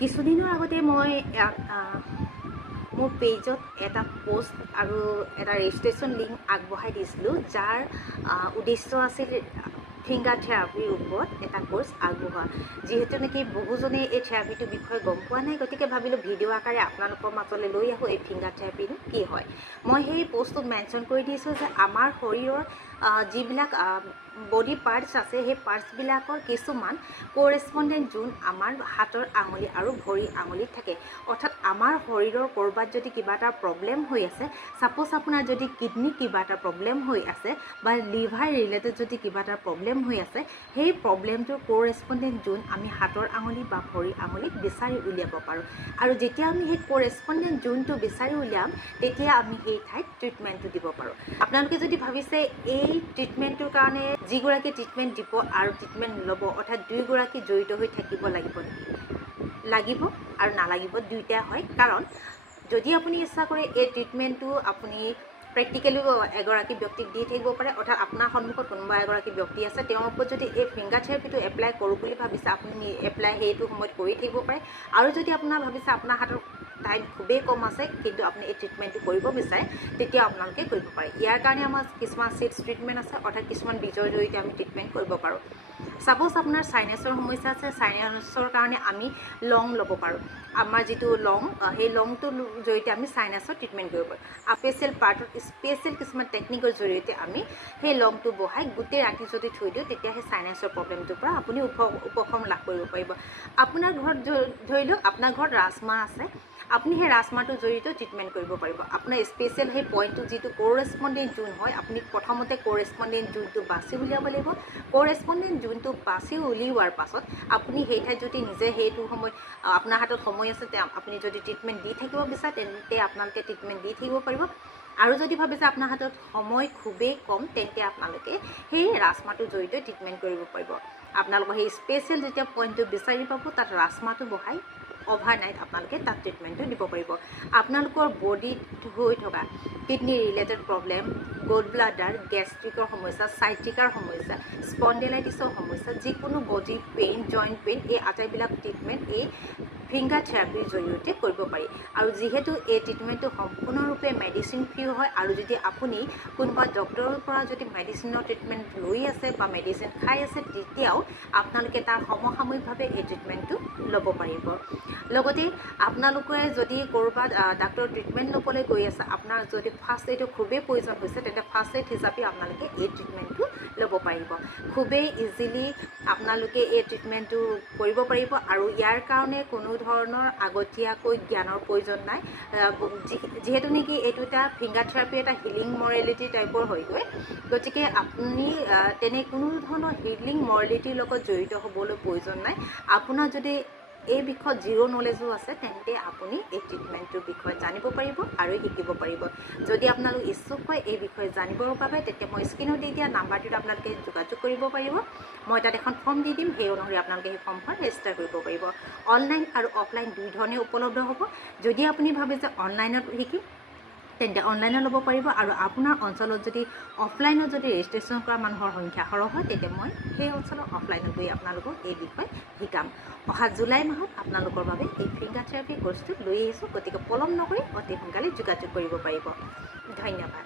কিছুদিনৰ আগতে মই মোৰ পেজত এটা পোষ্ট আৰু এটা ৰেজিষ্ট্ৰেশ্যন লিংক আগবঢ়াই দিছিলোঁ, যাৰ উদ্দেশ্য আছিল ফিংগাৰ থেৰাপিৰ ওপৰত এটা কোৰ্চ আগবঢ়োৱা। যিহেতু নেকি বহুজনে এই থেৰাপিটোৰ বিষয়ে গম পোৱা নাই, গতিকে ভাবিলোঁ ভিডিঅ' আকাৰে আপোনালোকৰ মাজলৈ লৈ আহোঁ এই ফিংগাৰ থেৰাপিনো কি হয়। মই সেই পোষ্টটোত মেনশ্যন কৰি দিছোঁ যে আমাৰ শৰীৰৰ যিবিলাক বডি পাৰ্টছ আছে, সেই পাৰ্টছবিলাকৰ কিছুমান কৰেছপণ্ডেণ্ট জোন আমাৰ হাতৰ আঙুলি আৰু ভৰিৰ আঙুলিত থাকে। অৰ্থাৎ আমাৰ শৰীৰৰ ক'ৰবাত যদি কিবা এটা প্ৰব্লেম হৈ আছে, ছাপ'জ আপোনাৰ যদি কিডনী কিবা এটা প্ৰব্লেম হৈ আছে বা লিভাৰ ৰিলেটেড যদি কিবা এটা প্ৰব্লেম হৈ আছে, সেই প্ৰব্লেমটোৰ কৰেছপণ্ডেণ্ট জোন আমি হাতৰ আঙুলি বা ভৰিৰ আঙুলিত বিচাৰি উলিয়াব পাৰোঁ। আৰু যেতিয়া আমি সেই কৰেছপণ্ডেণ্ট জোনটো বিচাৰি উলিয়াম, তেতিয়া আমি সেই ঠাইত ট্ৰিটমেণ্টটো দিব পাৰোঁ। আপোনালোকে যদি ভাবিছে এই ট্ৰিটমেণ্টটোৰ কাৰণে যিগৰাকী ট্ৰিটমেণ্ট দিব আৰু ট্ৰিটমেণ্ট ল'ব, অৰ্থাৎ দুয়োগৰাকী জড়িত হৈ থাকিব লাগিব নেকি? লাগিব আৰু নালাগিব, দুয়োটা হয়। কাৰণ যদি আপুনি ইচ্ছা কৰে এই ট্ৰিটমেণ্টটো আপুনি প্ৰেক্টিকেলি এগৰাকী ব্যক্তিক দি থাকিব পাৰে, অৰ্থাৎ আপোনাৰ সন্মুখত কোনোবা এগৰাকী ব্যক্তি আছে, তেওঁৰ ওপৰত যদি এই ফিংগাৰ থেৰাপিটো এপ্লাই কৰোঁ বুলি ভাবিছে, আপুনি এপ্লাই সেইটো সময়ত কৰি থাকিব পাৰে। আৰু যদি আপোনাৰ ভাবিছে আপোনাৰ হাতত টাইম খুবেই কম আছে, কিন্তু আপুনি এই ট্ৰিটমেণ্টটো কৰিব বিচাৰে, তেতিয়া আপোনালোকে কৰিব পাৰে। ইয়াৰ কাৰণে আমাৰ কিছুমান ছিটছ ট্ৰিটমেণ্ট আছে, অৰ্থাৎ কিছুমান বীজৰ জৰিয়তে আমি ট্ৰিটমেণ্ট কৰিব পাৰোঁ। ছাপ'জ আপোনাৰ চাইনাছৰ সমস্যা আছে, চাইনাছৰ কাৰণে আমি লং ল'ব পাৰোঁ। আমাৰ যিটো লং, সেই লংটোৰ জৰিয়তে আমি চাইনাছৰ ট্ৰিটমেণ্ট কৰিব পাৰোঁ। স্পেচিয়েল পাৰ্টত স্পেচিয়েল কিছুমান টেকনিকৰ জৰিয়তে আমি সেই লংটো বহাই গোটেই ৰাতি যদি থৈ দিওঁ, তেতিয়া সেই চাইনাছৰ প্ৰব্লেমটোৰ পৰা আপুনি উপশম লাভ কৰিব পাৰিব। আপোনাৰ ঘৰত ধৰি লওক আপোনাৰ ঘৰত ৰাজমাহ আছে, আপুনি সেই ৰাজমাহটোৰ জৰিয়তে ট্ৰিটমেণ্ট কৰিব পাৰিব। আপোনাৰ স্পেচিয়েল সেই পইণ্টটো যিটো কৰেছপণ্ডেণ্ট জোন হয়, আপুনি প্ৰথমতে কৰেছপণ্ডেণ্ট জোনটো বাছি উলিয়াব লাগিব। কৰেছপণ্ডেণ্ট জোনটো বাছি উলিওৱাৰ পাছত আপুনি সেই ঠাইত যদি নিজে সেইটো সময়ত আপোনাৰ হাতত সময় আছে, আপুনি যদি ট্ৰিটমেণ্ট দি থাকিব বিচাৰে, তেন্তে আপোনালোকে ট্ৰিটমেণ্ট দি থাকিব পাৰিব। আৰু যদি ভাবিছে আপোনাৰ হাতত সময় খুবেই কম, তেন্তে আপোনালোকে সেই ৰাজমাহটোৰ জৰিয়তে ট্ৰিটমেণ্ট কৰিব পাৰিব। আপোনালোকৰ সেই স্পেচিয়েল যেতিয়া পইণ্টটো বিচাৰি পাব, তাত ৰাজমাহটো বহাই অভাৰনাইট আপোনালোকে তাত ট্ৰিটমেণ্টটো দিব পাৰিব। আপোনালোকৰ বডিত হৈ থকা কিডনী ৰিলেটেড প্ৰব্লেম, গল ব্লাডাৰ, গেষ্ট্ৰিকৰ সমস্যা, চাইট্ৰিকাৰ সমস্যা, স্পণ্ডেলাইটিছৰ সমস্যা, যিকোনো বডি পেইন, জইণ্ট পেইন, এই আটাইবিলাক ট্ৰিটমেণ্ট এই ফিংগাৰ থেৰাপিৰ জৰিয়তে কৰিব পাৰি। আৰু যিহেতু এই ট্ৰিটমেণ্টটো সম্পূৰ্ণৰূপে মেডিচিন ফ্ৰী হয়, আৰু যদি আপুনি কোনোবা ডক্টৰৰ পৰা যদি মেডিচিনৰ ট্ৰিটমেণ্ট লৈ আছে বা মেডিচিন খাই আছে, তেতিয়াও আপোনালোকে তাৰ সমসাময়িকভাৱে এই ট্ৰিটমেণ্টটো ল'ব পাৰিব। লগতে আপোনালোকে যদি ক'ৰবাত ডাক্তৰৰ ট্ৰিটমেণ্ট ল'বলৈ গৈ আছে, আপোনাৰ যদি ফাৰ্ষ্ট এইডৰ খুবেই প্ৰয়োজন হৈছে, তেন্তে ফাৰ্ষ্ট এইড হিচাপে আপোনালোকে এই ট্ৰিটমেণ্টটো ল'ব পাৰিব। খুবেই ইজিলি আপোনালোকে এই ট্ৰিটমেণ্টটো কৰিব পাৰিব। আৰু ইয়াৰ কাৰণে কোনো ধৰণৰ আগতীয়াকৈ জ্ঞানৰ প্ৰয়োজন নাই। যিহেতু নেকি এইটো এটা ফিংগাৰ থেৰাপি এটা হিলিং মৰেলিটি টাইপৰ হয়গৈ, গতিকে আপুনি তেনে কোনো ধৰণৰ হিলিং মৰেলিটিৰ লগত জড়িত হ'বলৈ প্ৰয়োজন নাই। আপোনাৰ যদি এই বিষয়ত জিৰ' নলেজো আছে, তেন্তে আপুনি এই ট্ৰিটমেণ্টটোৰ বিষয়ে জানিব পাৰিব আৰু শিকিব পাৰিব। যদি আপোনালোক ইচ্ছুক হয় এই বিষয়ে জানিবৰ বাবে, তেতিয়া মই স্ক্ৰীনত দি দিয়া নাম্বাৰটোত আপোনালোকে যোগাযোগ কৰিব পাৰিব। মই তাত এখন ফৰ্ম দি দিম, সেই অনুসৰি আপোনালোকে সেই ফৰ্মখন ৰেজিষ্টাৰ কৰিব পাৰিব। অনলাইন আৰু অফলাইন দুই ধৰণে উপলব্ধ হ'ব। যদি আপুনি ভাবে যে অনলাইনত শিকিম, তেন্তে অনলাইনত ল'ব পাৰিব। আৰু আপোনাৰ অঞ্চলত যদি অফলাইনত যদি ৰেজিষ্ট্ৰেশ্যন কৰা মানুহৰ সংখ্যা সৰহ হয়, তেতিয়া মই সেই অঞ্চলত অফলাইনত গৈ আপোনালোকক এই বিষয়ে শিকাম। অহা জুলাই মাহত আপোনালোকৰ বাবে এই ফিংগাৰ থেৰাপি কোৰ্চটো লৈ আহিছোঁ, গতিকে পলম নকৰি অতি সোনকালে যোগাযোগ কৰিব পাৰিব। ধন্যবাদ।